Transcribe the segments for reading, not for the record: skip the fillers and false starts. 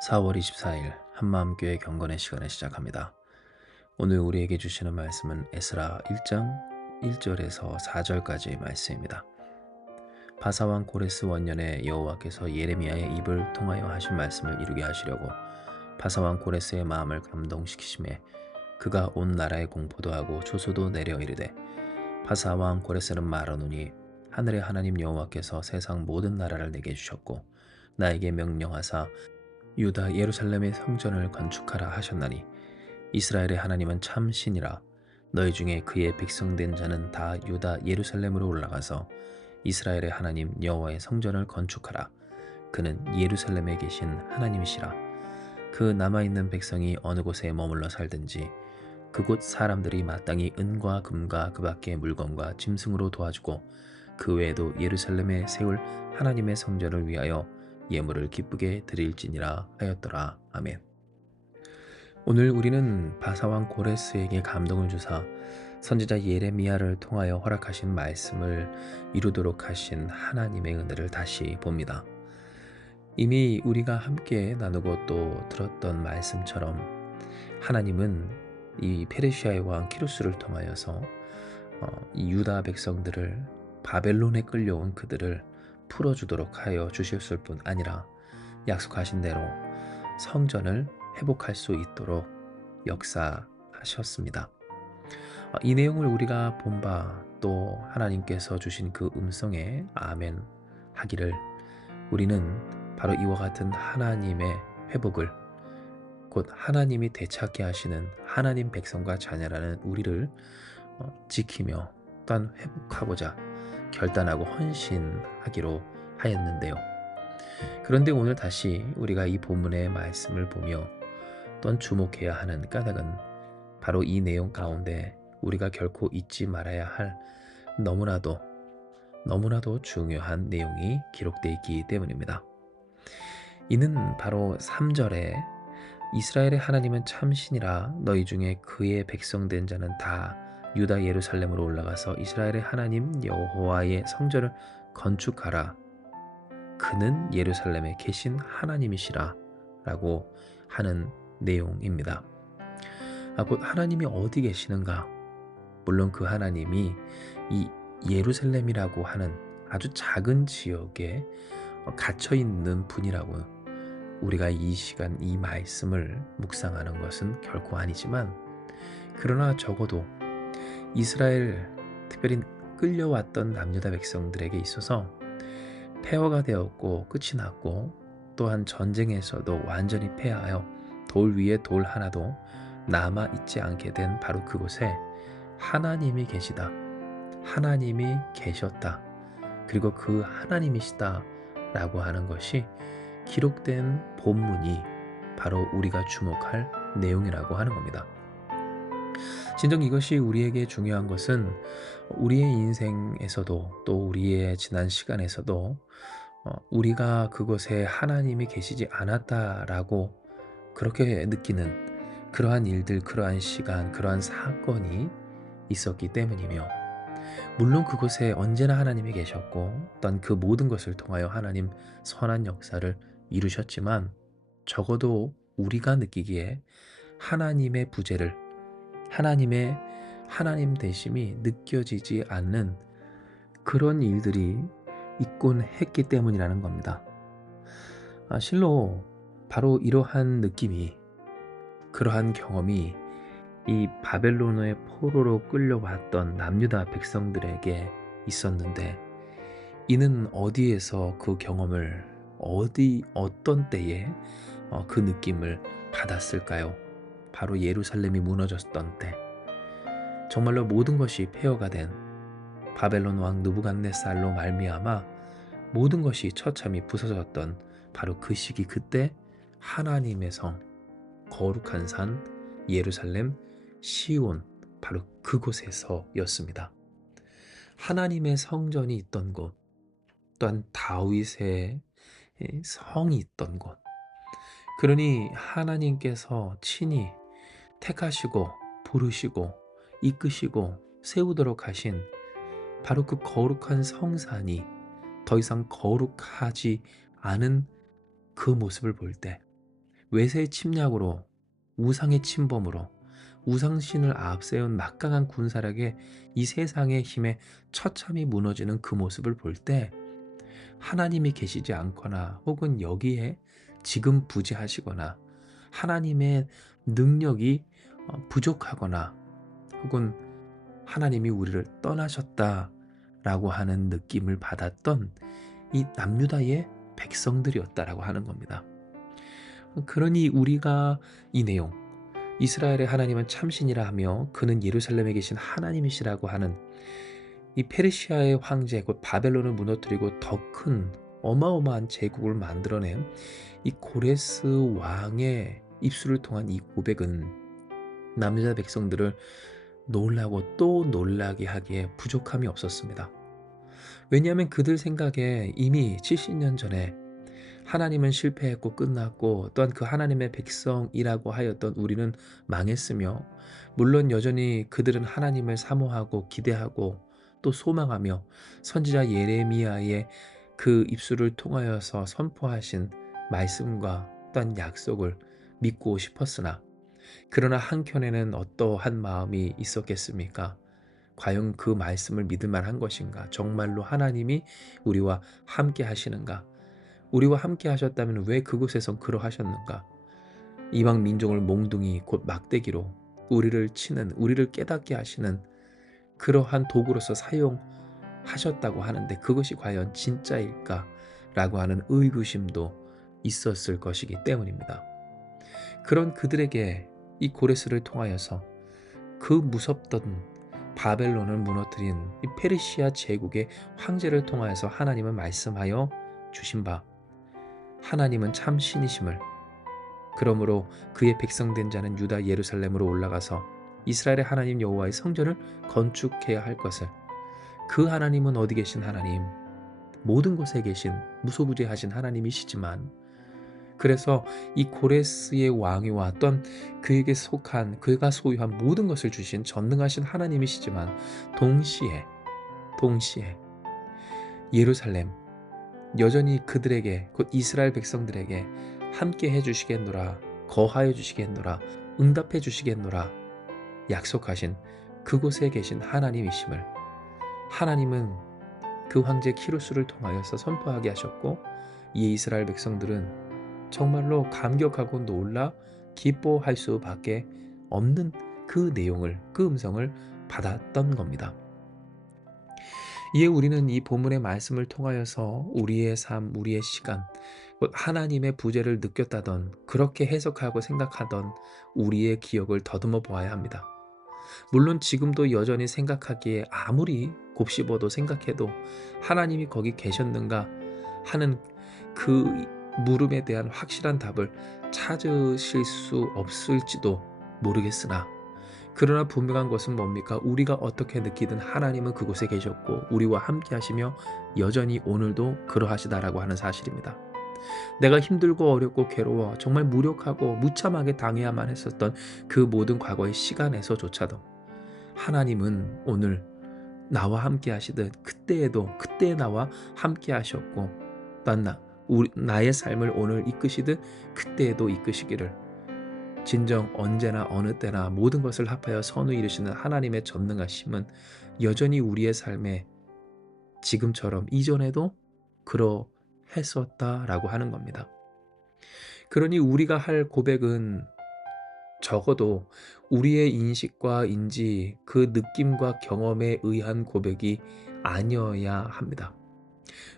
4월 24일 한마음교회 경건의 시간을 시작합니다. 오늘 우리에게 주시는 말씀은 에스라 1장 1절에서 4절까지의 말씀입니다. 바사왕 고레스 원년에 여호와께서 예레미야의 입을 통하여 하신 말씀을 이루게 하시려고 바사왕 고레스의 마음을 감동시키심에 그가 온 나라에 공포도 하고 조소도 내려 이르되, 바사왕 고레스는 말하노니 하늘의 하나님 여호와께서 세상 모든 나라를 내게 주셨고 나에게 명령하사 유다 예루살렘의 성전을 건축하라 하셨나니, 이스라엘의 하나님은 참 신이라. 너희 중에 그의 백성된 자는 다 유다 예루살렘으로 올라가서 이스라엘의 하나님 여호와의 성전을 건축하라. 그는 예루살렘에 계신 하나님이시라. 그 남아있는 백성이 어느 곳에 머물러 살든지 그곳 사람들이 마땅히 은과 금과 그 밖의 물건과 짐승으로 도와주고, 그 외에도 예루살렘에 세울 하나님의 성전을 위하여 예물을 기쁘게 드릴지니라 하였더라. 아멘. 오늘 우리는 바사왕 고레스에게 감동을 주사 선지자 예레미야를 통하여 허락하신 말씀을 이루도록 하신 하나님의 은혜를 다시 봅니다. 이미 우리가 함께 나누고 또 들었던 말씀처럼 하나님은 이 페르시아의 왕 키루스를 통하여서 이 유다 백성들을, 바벨론에 끌려온 그들을 풀어주도록 하여 주셨을 뿐 아니라 약속하신 대로 성전을 회복할 수 있도록 역사하셨습니다. 이 내용을 우리가 본 바, 또 하나님께서 주신 그 음성에 아멘 하기를, 우리는 바로 이와 같은 하나님의 회복을, 곧 하나님이 되찾게 하시는 하나님 백성과 자녀라는 우리를 지키며 또한 회복하고자 결단하고 헌신하기로 하였는데요. 그런데 오늘 다시 우리가 이 본문의 말씀을 보며 또한 주목해야 하는 까닭은 바로 이 내용 가운데 우리가 결코 잊지 말아야 할 너무나도 중요한 내용이 기록되어 있기 때문입니다. 이는 바로 3절에 이스라엘의 하나님은 참신이라. 너희 중에 그의 백성된 자는 다 유다 예루살렘으로 올라가서 이스라엘의 하나님 여호와의 성전을 건축하라. 그는 예루살렘에 계신 하나님이시라 라고 하는 내용입니다. 곧 하나님이 어디 계시는가? 물론 그 하나님이 이 예루살렘이라고 하는 아주 작은 지역에 갇혀 있는 분이라고 우리가 이 시간 이 말씀을 묵상하는 것은 결코 아니지만, 그러나 적어도 이스라엘, 특별히 끌려왔던 남유다 백성들에게 있어서 폐허가 되었고 끝이 났고, 또한 전쟁에서도 완전히 패하여 돌 위에 돌 하나도 남아있지 않게 된 바로 그곳에 하나님이 계시다, 하나님이 계셨다, 그리고 그 하나님이시다 라고 하는 것이 기록된 본문이 바로 우리가 주목할 내용이라고 하는 겁니다. 진정 이것이 우리에게 중요한 것은 우리의 인생에서도 또 우리의 지난 시간에서도 우리가 그곳에 하나님이 계시지 않았다라고 그렇게 느끼는 그러한 일들, 그러한 시간, 그러한 사건이 있었기 때문이며, 물론 그곳에 언제나 하나님이 계셨고 또한 그 모든 것을 통하여 하나님 선한 역사를 이루셨지만, 적어도 우리가 느끼기에 하나님의 부재를, 하나님의 하나님 되심이 느껴지지 않는 그런 일들이 있곤 했기 때문이라는 겁니다. 실로 바로 이러한 느낌이, 그러한 경험이 이 바벨론의 포로로 끌려왔던 남유다 백성들에게 있었는데, 이는 어디에서 그 경험을, 어떤 때에 그 느낌을 받았을까요? 바로 예루살렘이 무너졌던 때, 정말로 모든 것이 폐허가 된 바벨론 왕 느부갓네살로 말미암아 모든 것이 처참히 부서졌던 바로 그 시기, 그때 하나님의 성, 거룩한 산 예루살렘 시온, 바로 그곳에서였습니다. 하나님의 성전이 있던 곳, 또한 다윗의 성이 있던 곳, 그러니 하나님께서 친히 택하시고 부르시고 이끄시고 세우도록 하신 바로 그 거룩한 성산이 더 이상 거룩하지 않은 그 모습을 볼 때, 외세의 침략으로, 우상의 침범으로, 우상신을 앞세운 막강한 군사력에 이 세상의 힘에 처참히 무너지는 그 모습을 볼 때 하나님이 계시지 않거나 혹은 여기에 지금 부재하시거나 하나님의 능력이 부족하거나 혹은 하나님이 우리를 떠나셨다라고 하는 느낌을 받았던 이 남유다의 백성들이었다라고 하는 겁니다. 그러니 우리가 이 내용, 이스라엘의 하나님은 참신이라 하며 그는 예루살렘에 계신 하나님이시라고 하는 이 페르시아의 황제 곧 바벨론을 무너뜨리고 더 큰 어마어마한 제국을 만들어낸 이 고레스 왕의 입술을 통한 이 고백은 남유다 백성들을 놀라고 또 놀라게 하기에 부족함이 없었습니다. 왜냐하면 그들 생각에 이미 70년 전에 하나님은 실패했고 끝났고 또한 그 하나님의 백성이라고 하였던 우리는 망했으며, 물론 여전히 그들은 하나님을 사모하고 기대하고 또 소망하며 선지자 예레미야의 그 입술을 통하여서 선포하신 말씀과 또한 약속을 믿고 싶었으나, 그러나 한켠에는 어떠한 마음이 있었겠습니까? 과연 그 말씀을 믿을 만한 것인가? 정말로 하나님이 우리와 함께 하시는가? 우리와 함께 하셨다면 왜 그곳에선 그러하셨는가? 이방 민족을 몽둥이 곧 막대기로 우리를 치는, 우리를 깨닫게 하시는 그러한 도구로서 사용하셨다고 하는데 그것이 과연 진짜일까? 라고 하는 의구심도 있었을 것이기 때문입니다. 그런 그들에게 이 고레스를 통하여서 그 무섭던 바벨론을 무너뜨린 이 페르시아 제국의 황제를 통하여서 하나님은 말씀하여 주신 바, 하나님은 참 신이심을, 그러므로 그의 백성된 자는 유다 예루살렘으로 올라가서 이스라엘의 하나님 여호와의 성전을 건축해야 할 것을, 그 하나님은 어디 계신 하나님, 모든 곳에 계신 무소부재하신 하나님이시지만, 그래서 이 고레스의 왕위와 또한 그에게 속한 그가 소유한 모든 것을 주신 전능하신 하나님이시지만 동시에 예루살렘 여전히 그들에게 곧 이스라엘 백성들에게 함께 해주시겠노라, 거하여 주시겠노라, 응답해 주시겠노라 약속하신 그곳에 계신 하나님이심을 하나님은 그 황제 키루스를 통하여서 선포하게 하셨고, 이에 이스라엘 백성들은 정말로 감격하고 놀라 기뻐할 수밖에 없는 그 내용을, 그 음성을 받았던 겁니다. 이에 우리는 이 본문의 말씀을 통하여서 우리의 삶, 우리의 시간, 하나님의 부재를 느꼈다던, 그렇게 해석하고 생각하던 우리의 기억을 더듬어 보아야 합니다. 물론 지금도 여전히 생각하기에 아무리 곱씹어도 생각해도 하나님이 거기 계셨는가 하는 그 물음에 대한 확실한 답을 찾으실 수 없을지도 모르겠으나, 그러나 분명한 것은 뭡니까? 우리가 어떻게 느끼든 하나님은 그곳에 계셨고 우리와 함께 하시며 여전히 오늘도 그러하시다라고 하는 사실입니다. 내가 힘들고 어렵고 괴로워 정말 무력하고 무참하게 당해야만 했었던 그 모든 과거의 시간에서조차도 하나님은 오늘 나와 함께 하시듯 그때에도 그때의 나와 함께 하셨고, 또한 나의 삶을 오늘 이끄시듯 그때에도 이끄시기를, 진정 언제나 어느 때나 모든 것을 합하여 선을 이루시는 하나님의 전능하심은 여전히 우리의 삶에 지금처럼 이전에도 그러했었다라고 하는 겁니다. 그러니 우리가 할 고백은 적어도 우리의 인식과 인지, 그 느낌과 경험에 의한 고백이 아니어야 합니다.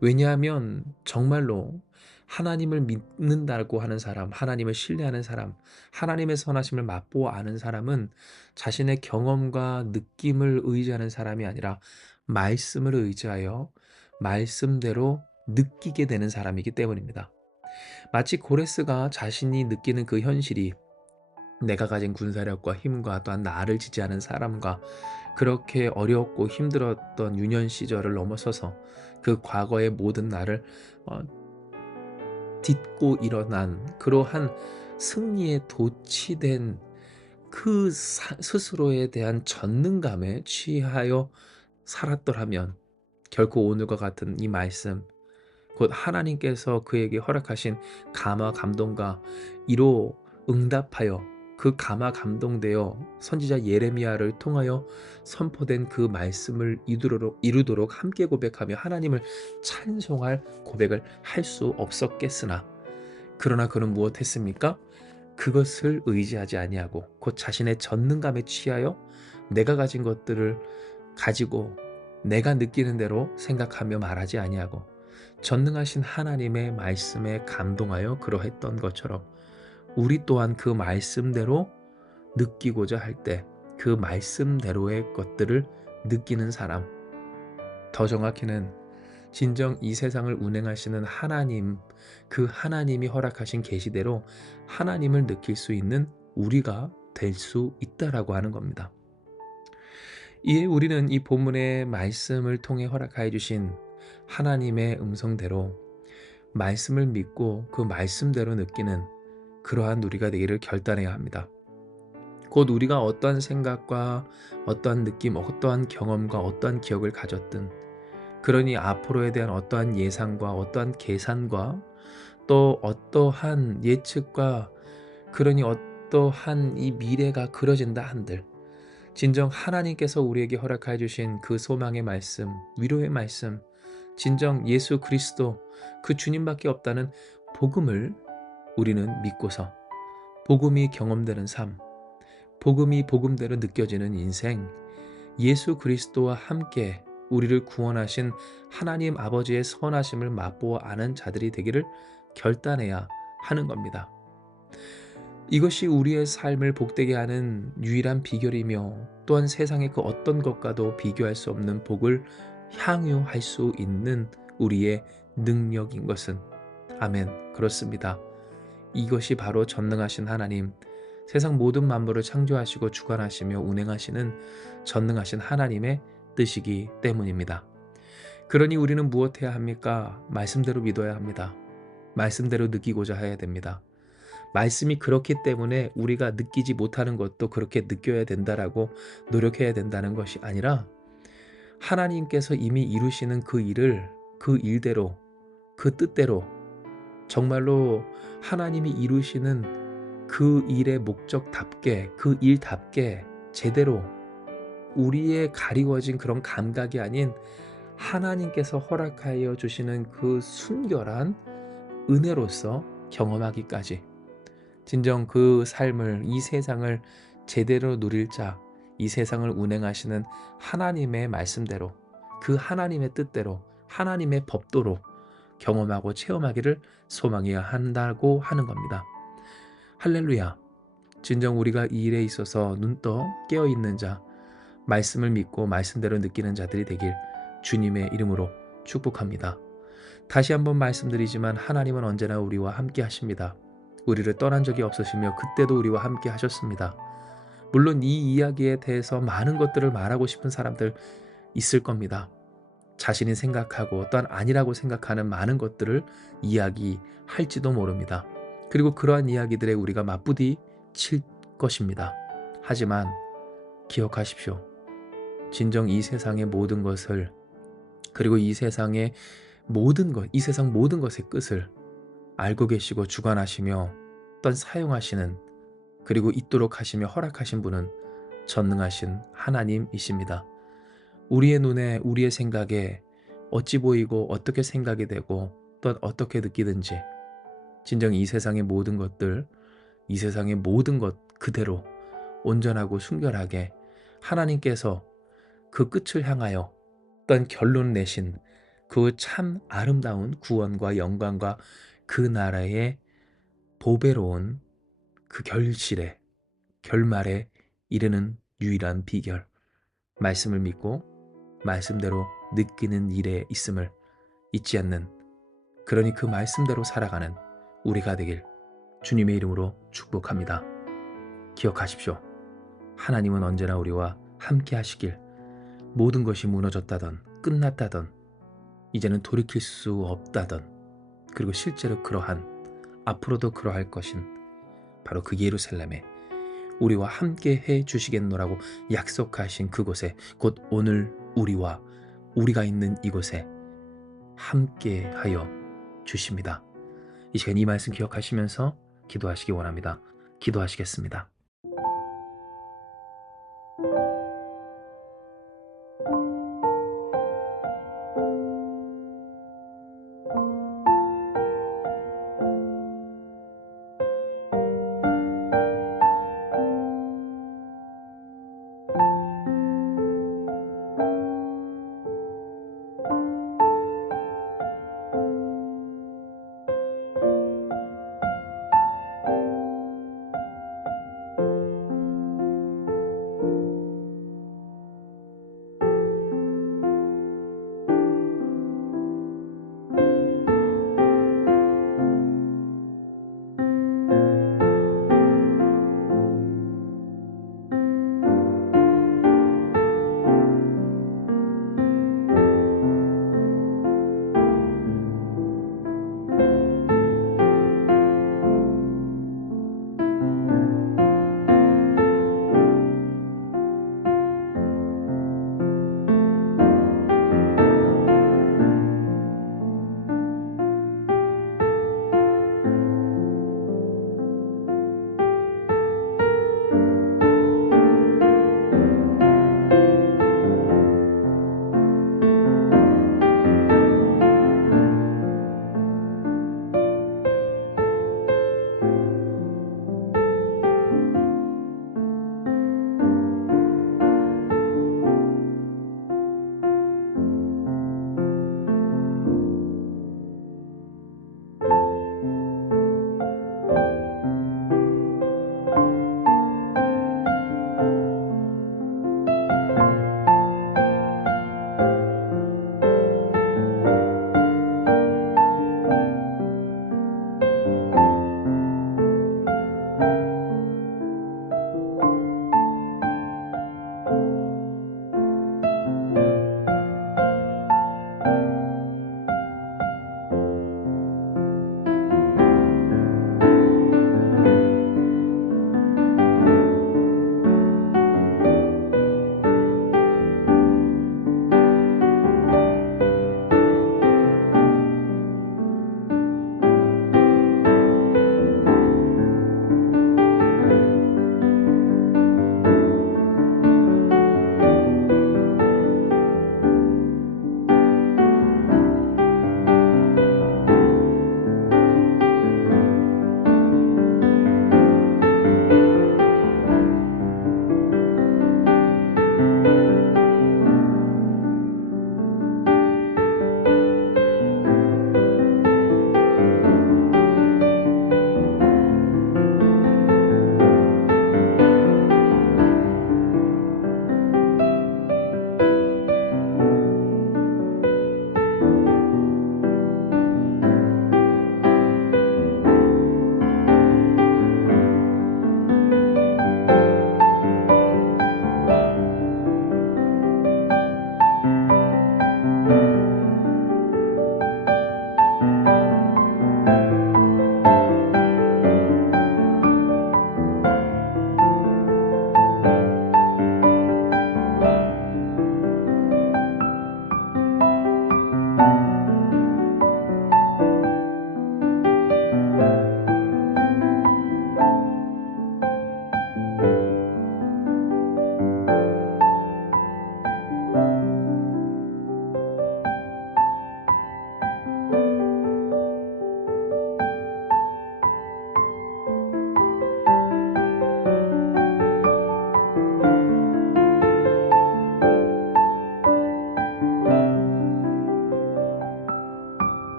왜냐하면 정말로 하나님을 믿는다고 하는 사람, 하나님을 신뢰하는 사람, 하나님의 선하심을 맛보아 아는 사람은 자신의 경험과 느낌을 의지하는 사람이 아니라 말씀을 의지하여 말씀대로 느끼게 되는 사람이기 때문입니다. 마치 고레스가 자신이 느끼는 그 현실이 내가 가진 군사력과 힘과 또한 나를 지지하는 사람과 그렇게 어렵고 힘들었던 유년 시절을 넘어서서 그 과거의 모든 나를 딛고 일어난 그러한 승리에 도취된 그 스스로에 대한 전능감에 취하여 살았더라면 결코 오늘과 같은 이 말씀, 곧 하나님께서 그에게 허락하신 감화 감동과 이로 응답하여 그 감화 감동되어 선지자 예레미야를 통하여 선포된 그 말씀을 이루도록 함께 고백하며 하나님을 찬송할 고백을 할 수 없었겠으나, 그러나 그는 무엇했습니까? 그것을 의지하지 아니하고 곧 자신의 전능감에 취하여 내가 가진 것들을 가지고 내가 느끼는 대로 생각하며 말하지 아니하고 전능하신 하나님의 말씀에 감동하여 그러했던 것처럼, 우리 또한 그 말씀대로 느끼고자 할 때 그 말씀대로의 것들을 느끼는 사람, 더 정확히는 진정 이 세상을 운행하시는 하나님, 그 하나님이 허락하신 계시대로 하나님을 느낄 수 있는 우리가 될 수 있다라고 하는 겁니다. 이에 우리는 이 본문의 말씀을 통해 허락하여 주신 하나님의 음성대로 말씀을 믿고 그 말씀대로 느끼는 그러한 우리가 되기를 결단해야 합니다. 곧 우리가 어떠한 생각과 어떠한 느낌, 어떠한 경험과 어떠한 기억을 가졌든, 그러니 앞으로에 대한 어떠한 예상과 어떠한 계산과 또 어떠한 예측과, 그러니 어떠한 이 미래가 그려진다 한들, 진정 하나님께서 우리에게 허락하여 주신 그 소망의 말씀, 위로의 말씀, 진정 예수 그리스도 그 주님밖에 없다는 복음을 우리는 믿고서 복음이 경험되는 삶, 복음이 복음대로 느껴지는 인생, 예수 그리스도와 함께 우리를 구원하신 하나님 아버지의 선하심을 맛보아 아는 자들이 되기를 결단해야 하는 겁니다. 이것이 우리의 삶을 복되게 하는 유일한 비결이며, 또한 세상의 그 어떤 것과도 비교할 수 없는 복을 향유할 수 있는 우리의 능력인 것은, 아멘, 그렇습니다. 이것이 바로 전능하신 하나님, 세상 모든 만물을 창조하시고 주관하시며 운행하시는 전능하신 하나님의 뜻이기 때문입니다. 그러니 우리는 무엇해야 합니까? 말씀대로 믿어야 합니다. 말씀대로 느끼고자 해야 됩니다. 말씀이 그렇기 때문에 우리가 느끼지 못하는 것도 그렇게 느껴야 된다라고 노력해야 된다는 것이 아니라, 하나님께서 이미 이루시는 그 일을 그 일대로, 그 뜻대로, 정말로 하나님이 이루시는 그 일의 목적답게, 그 일답게 제대로 우리의 가리워진 그런 감각이 아닌 하나님께서 허락하여 주시는 그 순결한 은혜로서 경험하기까지, 진정 그 삶을, 이 세상을 제대로 누릴 자, 이 세상을 운행하시는 하나님의 말씀대로, 그 하나님의 뜻대로, 하나님의 법도로 경험하고 체험하기를 소망해야 한다고 하는 겁니다. 할렐루야. 진정 우리가 이 일에 있어서 눈떠 깨어있는 자, 말씀을 믿고 말씀대로 느끼는 자들이 되길 주님의 이름으로 축복합니다. 다시 한번 말씀드리지만 하나님은 언제나 우리와 함께 하십니다. 우리를 떠난 적이 없으시며 그때도 우리와 함께 하셨습니다. 물론 이 이야기에 대해서 많은 것들을 말하고 싶은 사람들 있을 겁니다. 자신이 생각하고 또한 아니라고 생각하는 많은 것들을 이야기할지도 모릅니다. 그리고 그러한 이야기들에 우리가 맞부딪힐 것입니다. 하지만 기억하십시오. 진정 이 세상의 모든 것을, 그리고 이 세상의 모든 것, 이 세상 모든 것의 끝을 알고 계시고 주관하시며 또한 사용하시는, 그리고 있도록 하시며 허락하신 분은 전능하신 하나님이십니다. 우리의 눈에, 우리의 생각에 어찌 보이고 어떻게 생각이 되고 또 어떻게 느끼든지, 진정 이 세상의 모든 것들, 이 세상의 모든 것 그대로 온전하고 순결하게 하나님께서 그 끝을 향하여 어떤 결론 내신 그 참 아름다운 구원과 영광과 그 나라의 보배로운 그 결실에, 결말에 이르는 유일한 비결, 말씀을 믿고 말씀대로 느끼는 일에 있음을 잊지 않는, 그러니 그 말씀대로 살아가는 우리가 되길 주님의 이름으로 축복합니다. 기억하십시오. 하나님은 언제나 우리와 함께 하시길, 모든 것이 무너졌다던 끝났다던 이제는 돌이킬 수 없다던, 그리고 실제로 그러한, 앞으로도 그러할 것인 바로 그 예루살렘에 우리와 함께 해 주시겠노라고 약속하신 그곳에, 곧 오늘 우리가 있는 이곳에 함께하여 주십니다. 이 시간 이 말씀 기억하시면서 기도하시기 원합니다. 기도하시겠습니다.